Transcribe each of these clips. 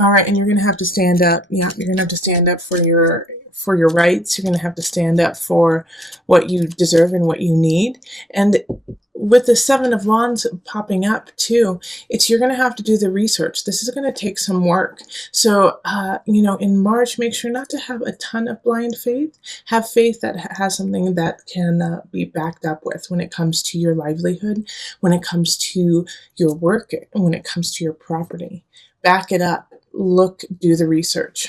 All right, and you're going to have to stand up. Yeah, you're going to have to stand up for your rights. You're going to have to stand up for what you deserve and what you need. And with the Seven of Wands popping up too, it's you're going to have to do the research. This is going to take some work. So, in March, make sure not to have a ton of blind faith. Have faith that has something that can be backed up with when it comes to your livelihood, when it comes to your work, and when it comes to your property. Back it up. Look, do the research.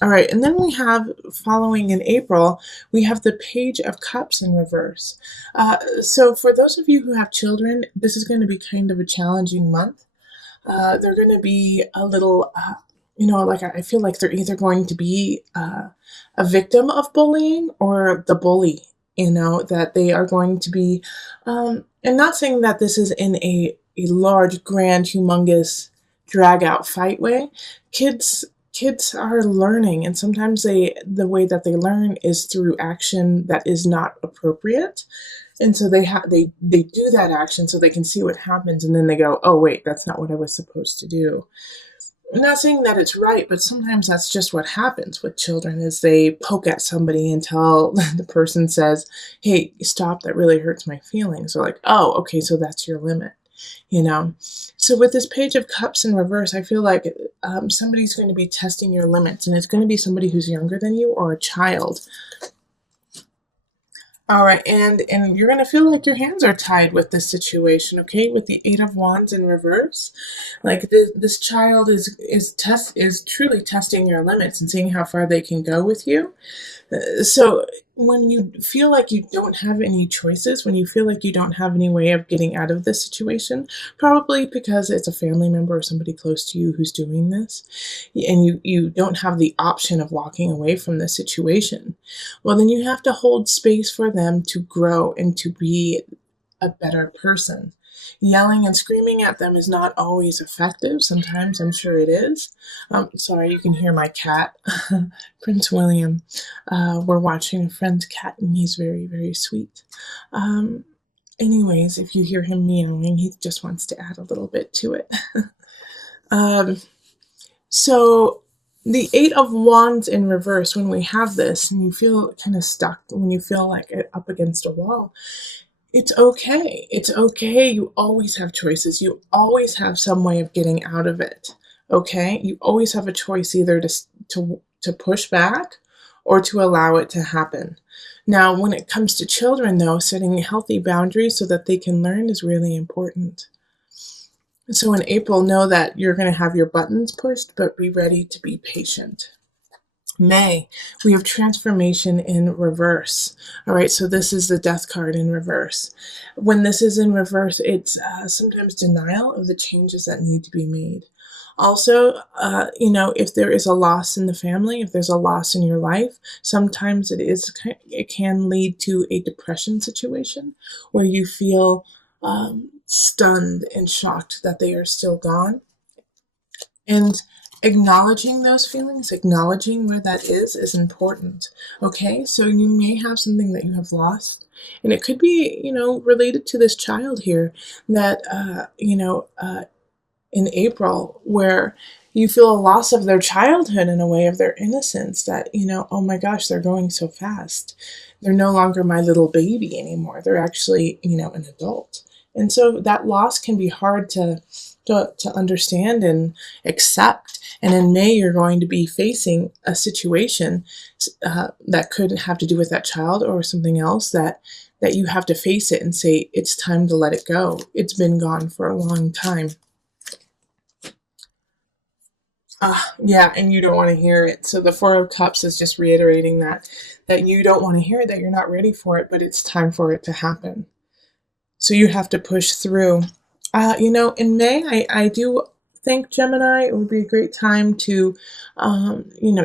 All right, and then we have, following in April, we have the Page of Cups in reverse. So for those of you who have children, this is going to be kind of a challenging month. They're going to be a little, like I feel like they're either going to be a victim of bullying or the bully, that they are going to be, and not saying that this is in a large, grand, humongous, drag out fight way. Kids are learning, and sometimes the way that they learn is through action that is not appropriate, and so they do that action so they can see what happens, and then they go, oh wait, that's not what I was supposed to do. I'm not saying that it's right, but sometimes that's just what happens with children is they poke at somebody until the person says, hey, stop, that really hurts my feelings. Or like, oh, okay, so that's your limit. So with this Page of Cups in reverse, I feel like somebody's going to be testing your limits, and it's going to be somebody who's younger than you or a child. All right, and you're going to feel like your hands are tied with this situation, okay? With the Eight of Wands in reverse, like this child is truly testing your limits and seeing how far they can go with you. So when you feel like you don't have any choices, when you feel like you don't have any way of getting out of this situation, probably because it's a family member or somebody close to you who's doing this, and you don't have the option of walking away from this situation, well, then you have to hold space for them to grow and to be a better person. Yelling and screaming at them is not always effective. Sometimes I'm sure it is. Sorry, you can hear my cat, Prince William. We're watching a friend's cat, and he's very, very sweet. Anyways, if you hear him meowing, he just wants to add a little bit to it. So the Eight of Wands in reverse, when we have this and you feel kind of stuck, when you feel like up against a wall, it's okay. It's okay. You always have choices. You always have some way of getting out of it. Okay? You always have a choice either to push back or to allow it to happen. Now, when it comes to children, though, setting healthy boundaries so that they can learn is really important. So in April, know that you're going to have your buttons pushed, but be ready to be patient. May, we have transformation in reverse. All right, so this is the Death card in reverse. When this is in reverse, it's sometimes denial of the changes that need to be made. Also, if there is a loss in the family, if there's a loss in your life, sometimes it can lead to a depression situation where you feel stunned and shocked that they are still gone. And acknowledging those feelings, acknowledging where that is important. Okay, so you may have something that you have lost, and it could be, related to this child here that, in April, where you feel a loss of their childhood in a way of their innocence that, oh my gosh, they're going so fast. They're no longer my little baby anymore. They're actually, an adult. And so that loss can be hard to understand and accept. And in May, you're going to be facing a situation that could have to do with that child or something else that you have to face it and say, it's time to let it go. It's been gone for a long time. Yeah, and you don't want to hear it. So the Four of Cups is just reiterating that you don't want to hear it, that you're not ready for it, but it's time for it to happen. So you have to push through. In May, I do think Gemini, it would be a great time to,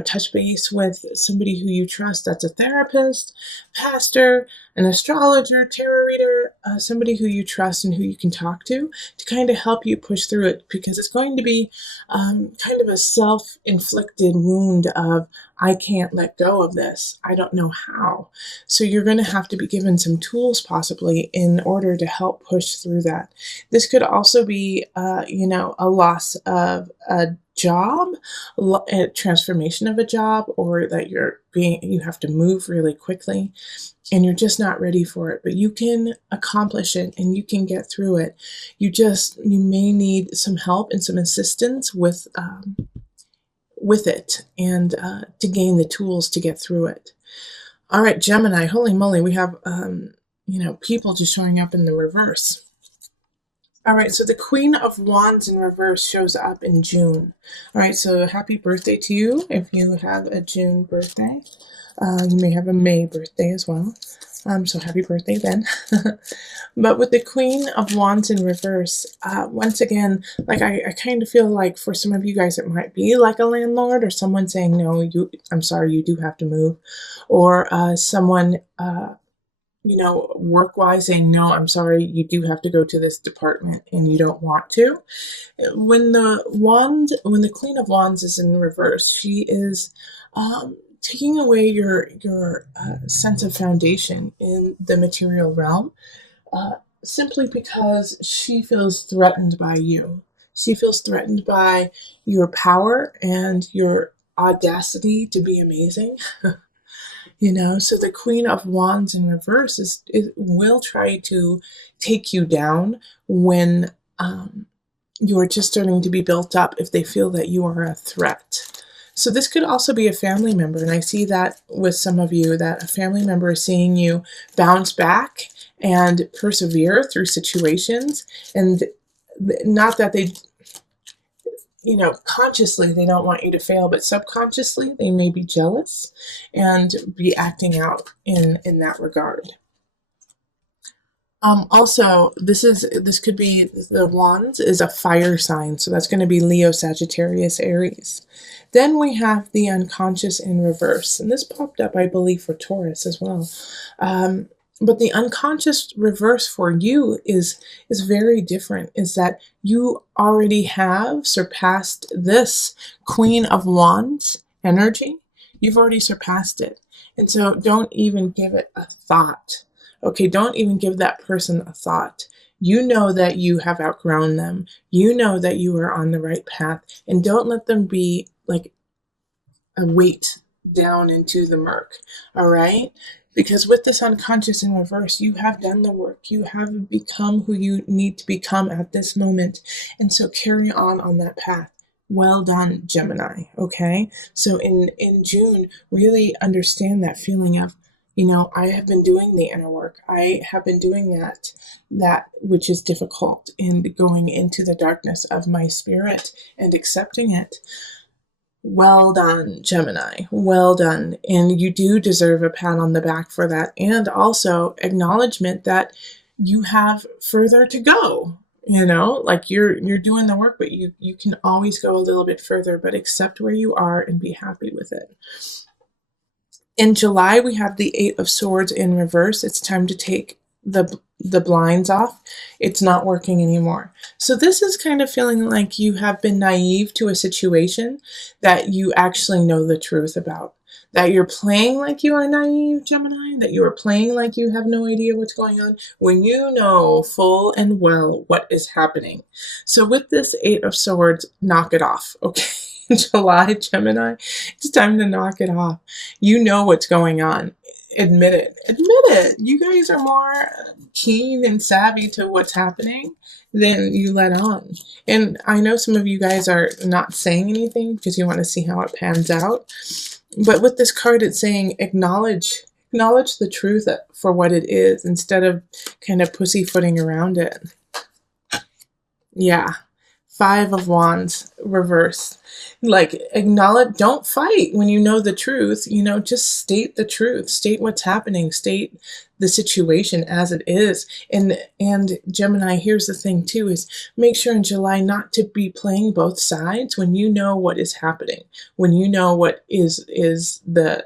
touch base with somebody who you trust. That's a therapist, pastor, an astrologer, tarot reader, somebody who you trust and who you can talk to kind of help you push through it, because it's going to be kind of a self-inflicted wound of, I can't let go of this. I don't know how. So you're going to have to be given some tools possibly in order to help push through that. This could also be, a loss of a job, a transformation of a job, or that you have to move really quickly and you're just not ready for it, but you can accomplish it and you can get through it. You may need some help and some assistance with it, and to gain the tools to get through it. All right, Gemini, holy moly, we have people just showing up in the reverse. All right, so the Queen of Wands in reverse shows up in June. All right, so happy birthday to you if you have a June birthday. You may have a May birthday as well. So happy birthday then. But with the Queen of Wands in reverse, once again, like I kind of feel like for some of you guys it might be like a landlord or someone saying, no, I'm sorry, you do have to move. Or someone, work-wise saying, no, I'm sorry, you do have to go to this department and you don't want to. When the Queen of Wands is in reverse, she is taking away your sense of foundation in the material realm, simply because she feels threatened by you. She feels threatened by your power and your audacity to be amazing. So the Queen of Wands in reverse will try to take you down when you're just starting to be built up, if they feel that you are a threat. So this could also be a family member, and I see that with some of you, that a family member is seeing you bounce back and persevere through situations, and not that they, consciously they don't want you to fail, but subconsciously they may be jealous and be acting out in that regard. Also, this could be, the Wands is a fire sign, so that's going to be Leo, Sagittarius, Aries. Then we have the unconscious in reverse, and this popped up, I believe, for Taurus as well. But the unconscious reverse for you is very different, is that you already have surpassed this Queen of Wands energy. You've already surpassed it. And so don't even give it a thought. Okay, don't even give that person a thought. You know that you have outgrown them. You know that you are on the right path. And don't let them be like a weight down into the murk. All right? Because with this unconscious in reverse, you have done the work. You have become who you need to become at this moment. And so carry on that path. Well done, Gemini. Okay? So in June, really understand that feeling of, I have been doing the inner work. I have been doing that which is difficult, and going into the darkness of my spirit and accepting it. Well done, Gemini. Well done. And you do deserve a pat on the back for that. And also acknowledgement that you have further to go. Like you're doing the work, but you can always go a little bit further, but accept where you are and be happy with it. In July, we have the Eight of Swords in reverse. It's time to take the blinds off. It's not working anymore. So this is kind of feeling like you have been naive to a situation that you actually know the truth about. That you're playing like you are naive, Gemini. That you are playing like you have no idea what's going on, when you know full and well what is happening. So with this Eight of Swords, knock it off, okay? July, Gemini, it's time to knock it off. You know what's going on. Admit it. You guys are more keen and savvy to what's happening than you let on. And I know some of you guys are not saying anything because you want to see how it pans out. But with this card, it's saying acknowledge the truth for what it is, instead of kind of pussyfooting around it. Yeah. Five of Wands, reverse. Like, acknowledge, don't fight when you know the truth. Just state the truth. State what's happening. State the situation as it is. And Gemini, here's the thing too, is make sure in July not to be playing both sides when you know what is happening. When you know what is the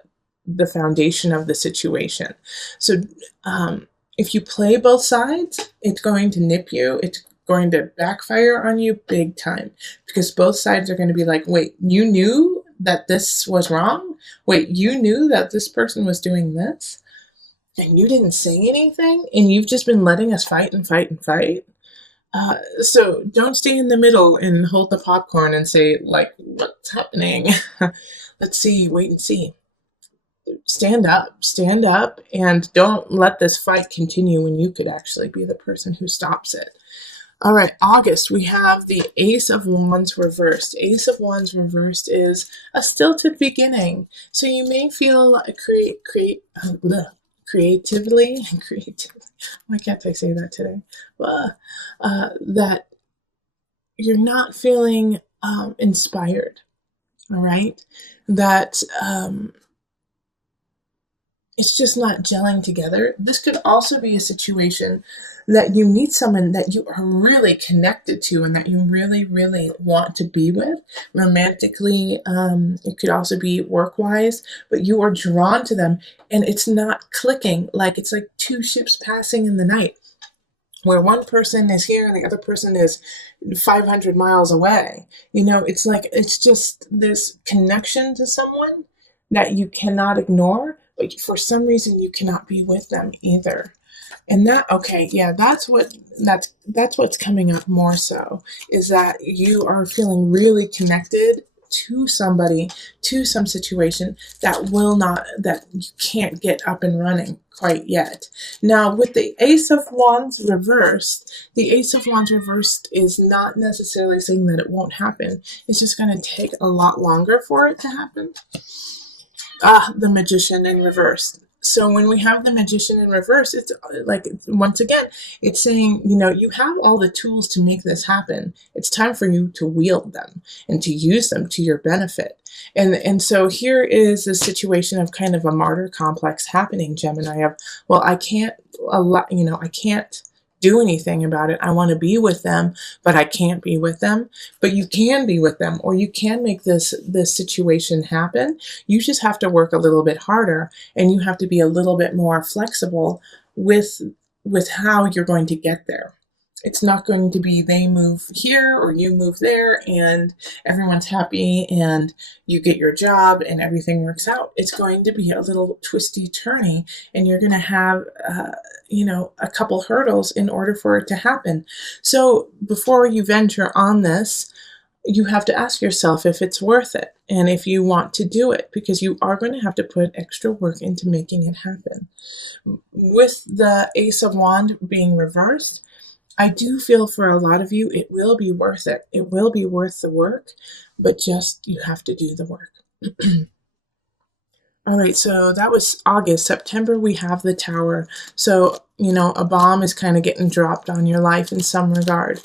foundation of the situation. So if you play both sides, it's going to nip you. It's going to backfire on you big time, because both sides are going to be like, wait, you knew that this was wrong? Wait, you knew that this person was doing this? And you didn't say anything? And you've just been letting us fight and fight and fight? So don't stay in the middle and hold the popcorn and say, like, what's happening? Let's see, wait and see. Stand up, and don't let this fight continue when you could actually be the person who stops it. All right, August, we have the Ace of Wands reversed. Ace of Wands reversed is a stilted beginning. So you may feel creatively, why can't I say that today? That you're not feeling inspired, all right? That it's just not gelling together. This could also be a situation that you meet someone that you are really connected to and that you really, really want to be with romantically. It could also be work-wise, but you are drawn to them and it's not clicking. Like it's like two ships passing in the night, where one person is here and the other person is 500 miles away. It's like, it's just this connection to someone that you cannot ignore, but for some reason you cannot be with them either. And okay, yeah, that's what's coming up more so, is that you are feeling really connected to somebody, to some situation that you can't get up and running quite yet. Now, with the Ace of Wands reversed, the Ace of Wands reversed is not necessarily saying that it won't happen. It's just going to take a lot longer for it to happen. The Magician in reverse. So when we have the Magician in reverse, it's like, once again, it's saying, you have all the tools to make this happen. It's time for you to wield them and to use them to your benefit. And so here is a situation of kind of a martyr complex happening, Gemini, of, well, I can't do anything about it. I want to be with them, but I can't be with them. But you can be with them, or you can make this situation happen. You just have to work a little bit harder, and you have to be a little bit more flexible with how you're going to get there. It's not going to be they move here or you move there and everyone's happy and you get your job and everything works out. It's going to be a little twisty turny, and you're going to have a couple hurdles in order for it to happen. So before you venture on this, you have to ask yourself if it's worth it and if you want to do it, because you are going to have to put extra work into making it happen. With the Ace of Wands being reversed, I do feel for a lot of you, it will be worth it. It will be worth the work, but just you have to do the work. All right, so that was August. September, we have the Tower. So, a bomb is kind of getting dropped on your life in some regard.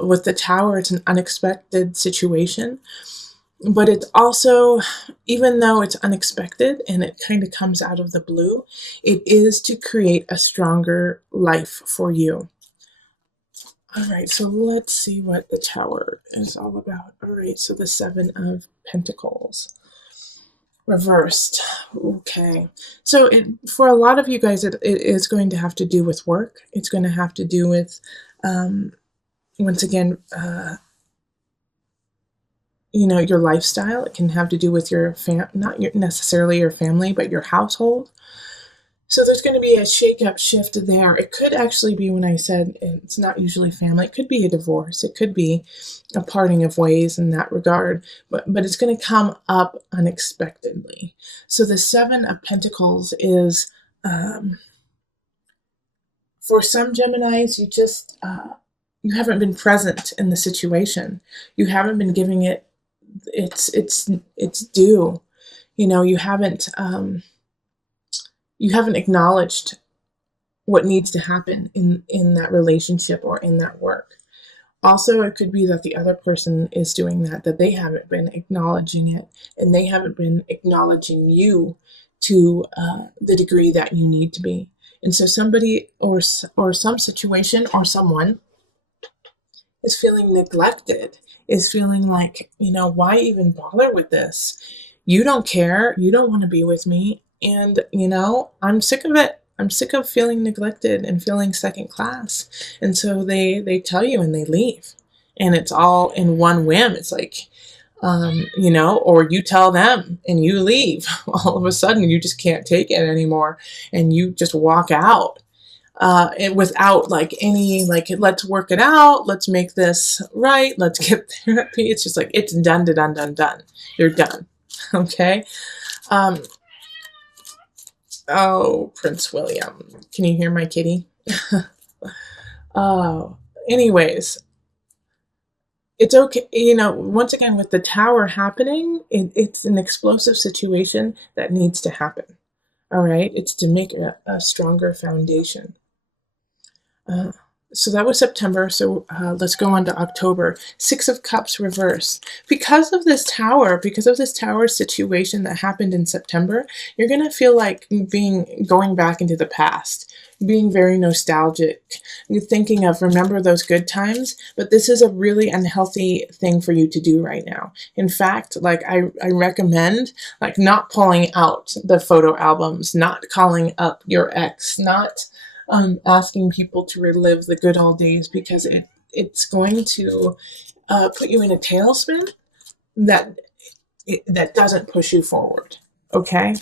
With the Tower, it's an unexpected situation. But it's also, even though it's unexpected and it kind of comes out of the blue, it is to create a stronger life for you. All right, so let's see what the Tower is all about. All right, so the Seven of Pentacles. Reversed. Okay. So for a lot of you guys, it is going to have to do with work. It's going to have to do with, once again, your lifestyle. It can have to do with your not necessarily your family, but your household. So there's going to be a shake-up shift there. It could actually be, when I said it's not usually family, it could be a divorce. It could be a parting of ways in that regard. But it's going to come up unexpectedly. So the Seven of Pentacles is, for some Geminis, you haven't been present in the situation. You haven't been giving it its due. You haven't acknowledged what needs to happen in that relationship or in that work. Also, it could be that the other person is doing that they haven't been acknowledging it, and they haven't been acknowledging you to the degree that you need to be. And so somebody or some situation or someone is feeling neglected, is feeling like, why even bother with this? You don't care. You don't want to be with me. And, I'm sick of it. I'm sick of feeling neglected and feeling second class. And so they tell you and they leave. And it's all in one whim. It's like, or you tell them and you leave. All of a sudden, you just can't take it anymore and you just walk out. and without like any, like, let's work it out, let's make this right, let's get therapy. It's just like, it's done, done, done, done. You're done. Okay. Oh, Prince William. Can you hear my kitty? Oh, anyways, it's okay. You know, once again, with the tower happening, it's an explosive situation that needs to happen. All right. It's to make a stronger foundation. So that was September. So let's go on to October. Six of Cups reverse. Because of this tower situation that happened in September, you're going to feel like going back into the past, being very nostalgic. You're thinking of, remember those good times, but this is a really unhealthy thing for you to do right now. In fact, like I recommend like not pulling out the photo albums, not calling up your ex, not asking people to relive the good old days, because it's going to put you in a tailspin that doesn't push you forward. Okay?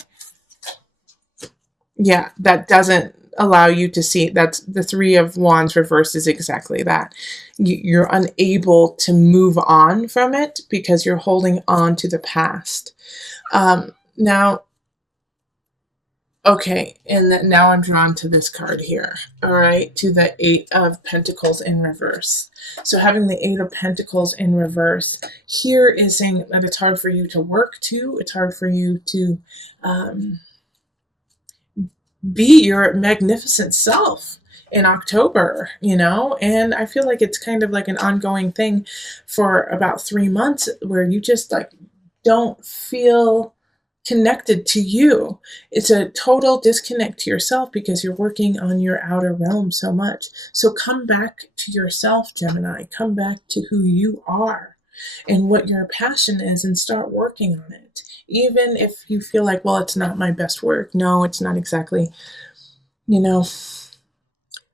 Yeah, that doesn't allow you to see. That's the Three of Wands reverse is exactly that. You're unable to move on from it because you're holding on to the past. Now, okay, and now I'm drawn to this card here, all right, to the Eight of Pentacles in reverse. So having the Eight of Pentacles in reverse here is saying that it's hard for you to work to, it's hard for you to be your magnificent self in October, you know, and I feel like it's kind of like an ongoing thing for about 3 months where you just like don't feel connected to you. It's a total disconnect to yourself because you're working on your outer realm so much. So come back to yourself, Gemini. Come back to who you are and what your passion is and start working on it. Even if you feel like, well, it's not my best work. No, it's not exactly, you know,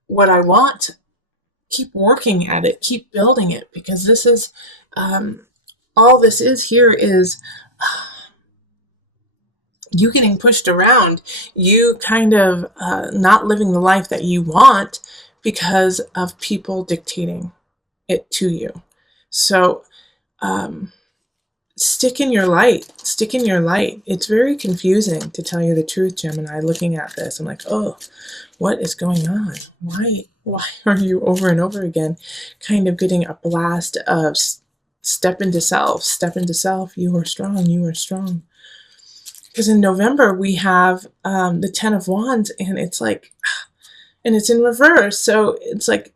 what I want. Keep working at it. Keep building it, because this is, all this is here is you getting pushed around, you kind of not living the life that you want because of people dictating it to you. So stick in your light. Stick in your light. It's very confusing, to tell you the truth, Gemini. Looking at this, I'm like, oh, what is going on? Why are you over and over again kind of getting a blast of step into self, you are strong, you are strong. Because in November, we have the Ten of Wands, and it's like, and it's in reverse. So it's like,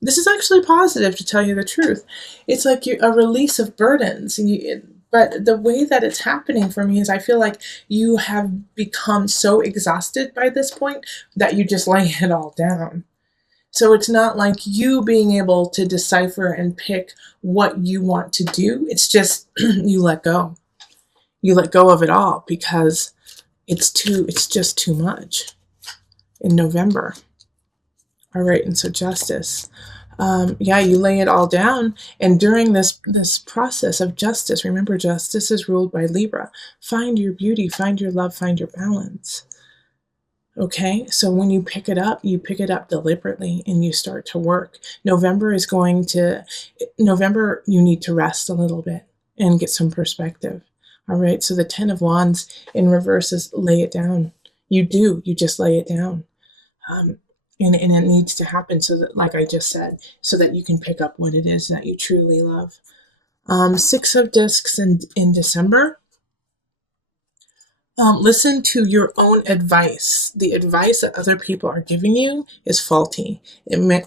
this is actually positive, to tell you the truth. It's like a release of burdens. But the way that it's happening for me is I feel like you have become so exhausted by this point that you just lay it all down. So it's not like you being able to decipher and pick what you want to do. It's just you let go. You let go of it all because it's just too much in November. All right, and so justice. Yeah, you lay it all down, and during this process of justice, remember, justice is ruled by Libra. Find your beauty, find your love, find your balance. Okay, so when you pick it up deliberately and you start to work. November, you need to rest a little bit and get some perspective. All right, so the Ten of Wands in reverse is lay it down. You just lay it down. And it needs to happen so that, like I just said, so that you can pick up what it is that you truly love. Six of Discs in December. Listen to your own advice. The advice that other people are giving you is faulty. It might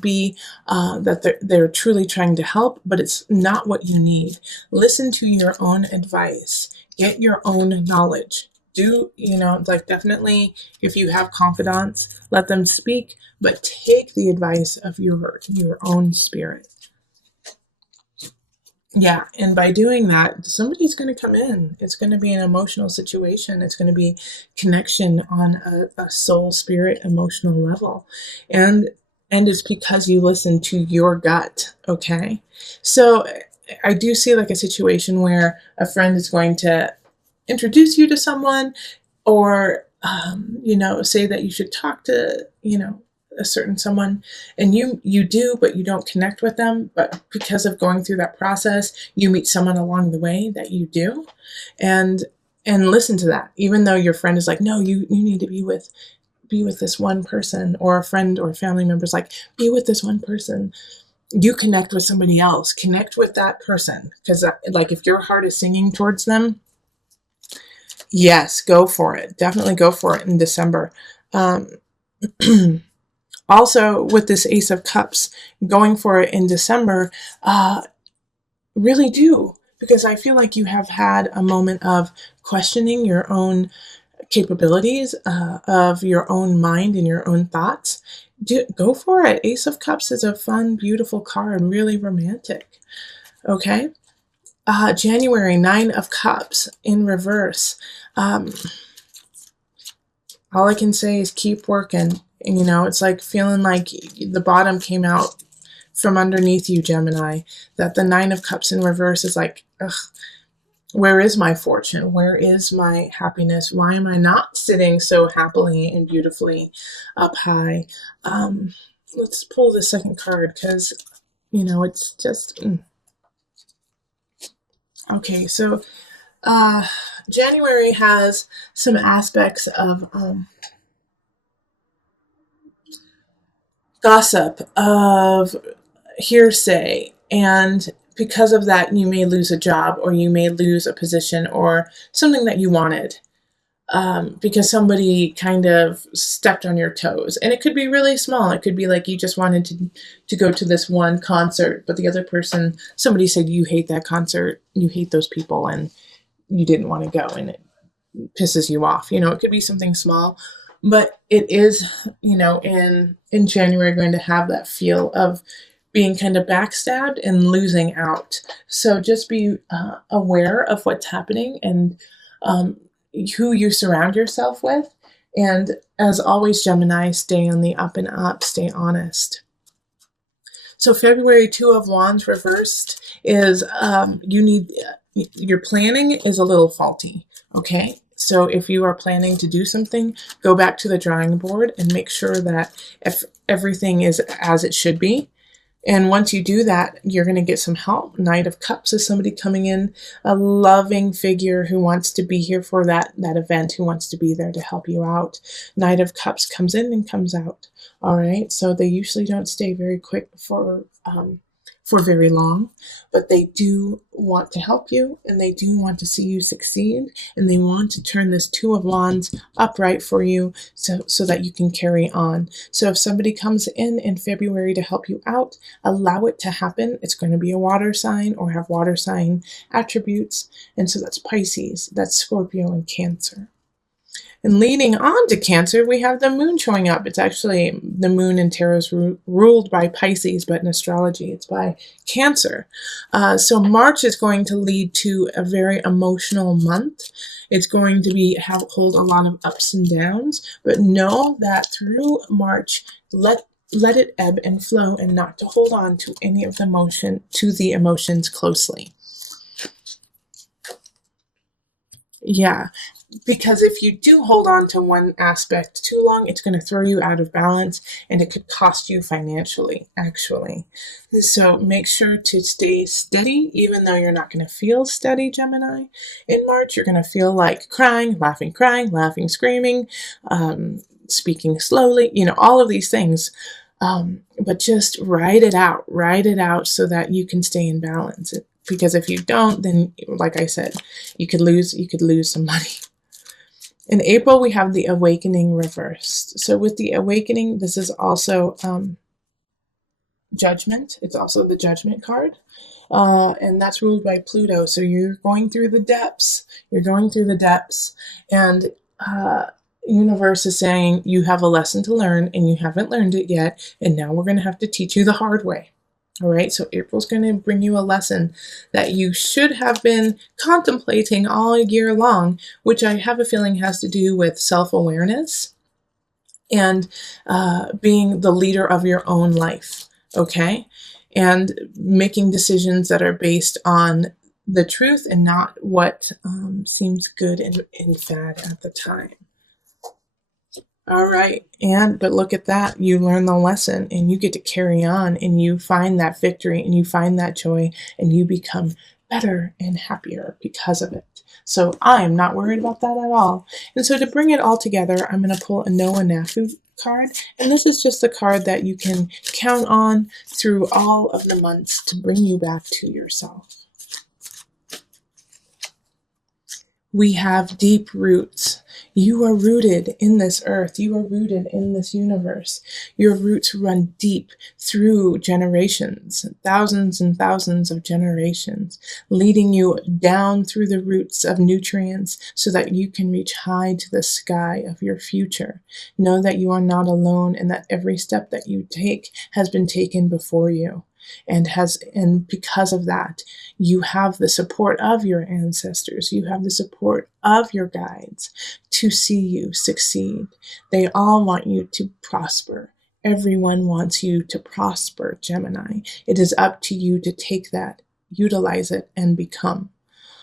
be that they're truly trying to help, but it's not what you need. Listen to your own advice. Get your own knowledge. Definitely, if you have confidants, let them speak, but take the advice of your own spirit. Yeah, and by doing that, somebody's going to come in. It's going to be an emotional situation. It's going to be connection on a soul, spirit, emotional level. And it's because you listen to your gut, okay? So I do see like a situation where a friend is going to introduce you to someone, or you know, say that you should talk to, you know, a certain someone, and you do, but you don't connect with them, but because of going through that process, you meet someone along the way that you do, and listen to that, even though your friend is like, no, you need to be with this one person, or a friend or family member's like, be with this one person. You connect with somebody else, connect with that person, because like if your heart is singing towards them, yes, go for it. Definitely go for it in December. Um, Also, with this Ace of Cups, going for it in December, really do, because I feel like you have had a moment of questioning your own capabilities, of your own mind and your own thoughts. Go for it. Ace of Cups is a fun, beautiful card, really romantic. Okay. January, Nine of Cups in reverse. All I can say is keep working. And, you know, it's like feeling like the bottom came out from underneath you, Gemini. That the Nine of Cups in reverse is like, ugh, where is my fortune? Where is my happiness? Why am I not sitting so happily and beautifully up high? Let's pull the second card, because, you know, it's just... Okay, so January has some aspects of gossip, of hearsay, and because of that, you may lose a job, or you may lose a position, or something that you wanted, because somebody kind of stepped on your toes. And it could be really small. It could be like you just wanted to go to this one concert, but the other person, somebody said you hate that concert, you hate those people, and you didn't want to go, and it pisses you off. You know, it could be something small, but it is, you know, in January going to have that feel of being kind of backstabbed and losing out. So just be aware of what's happening, and who you surround yourself with. And as always, Gemini, stay on the up and up, stay honest. So February, Two of Wands reversed is your planning is a little faulty. Okay. So if you are planning to do something, go back to the drawing board and make sure that if everything is as it should be. And once you do that, you're going to get some help. Knight of Cups is somebody coming in, a loving figure who wants to be here for that event, who wants to be there to help you out. Knight of Cups comes in and comes out. All right. So they usually don't stay very quick for very long, but they do want to help you, and they do want to see you succeed, and they want to turn this Two of Wands upright for you, so that you can carry on. So if somebody comes in February to help you out, allow it to happen. It's going to be a water sign or have water sign attributes, and so that's Pisces, that's Scorpio, and Cancer. And leading on to Cancer, we have the moon showing up. It's actually, the moon in tarot is ruled by Pisces, but in astrology, it's by Cancer. So March is going to lead to a very emotional month. It's going to hold a lot of ups and downs, but know that through March, let it ebb and flow, and not to hold on to any of the emotions closely. Yeah. Because if you do hold on to one aspect too long, it's going to throw you out of balance, and it could cost you financially, actually. So make sure to stay steady, even though you're not going to feel steady, Gemini. In March, you're going to feel like crying, laughing, screaming, speaking slowly, you know, all of these things. But just write it out so that you can stay in balance. Because if you don't, then, like I said, you could lose some money. In April, we have the Awakening reversed. So with the Awakening, this is also Judgment. It's also the Judgment card. And that's ruled by Pluto. So you're going through the depths. And universe is saying you have a lesson to learn, and you haven't learned it yet. And now we're going to have to teach you the hard way. All right, so April's going to bring you a lesson that you should have been contemplating all year long, which I have a feeling has to do with self-awareness and being the leader of your own life, okay? And making decisions that are based on the truth and not what seems good and fad at the time. All right. But look at that. You learn the lesson and you get to carry on and you find that victory and you find that joy and you become better and happier because of it. So I'm not worried about that at all. And so to bring it all together, I'm going to pull a Noah Nafu card. And this is just a card that you can count on through all of the months to bring you back to yourself. We have deep roots. You are rooted in this earth. You are rooted in this universe. Your roots run deep through generations, thousands and thousands of generations, leading you down through the roots of nutrients so that you can reach high to the sky of your future. Know that you are not alone and that every step that you take has been taken before you. And because of that, you have the support of your ancestors. You have the support of your guides to see you succeed. They all want you to prosper. Everyone wants you to prosper, Gemini. It is up to you to take that, utilize it, and become.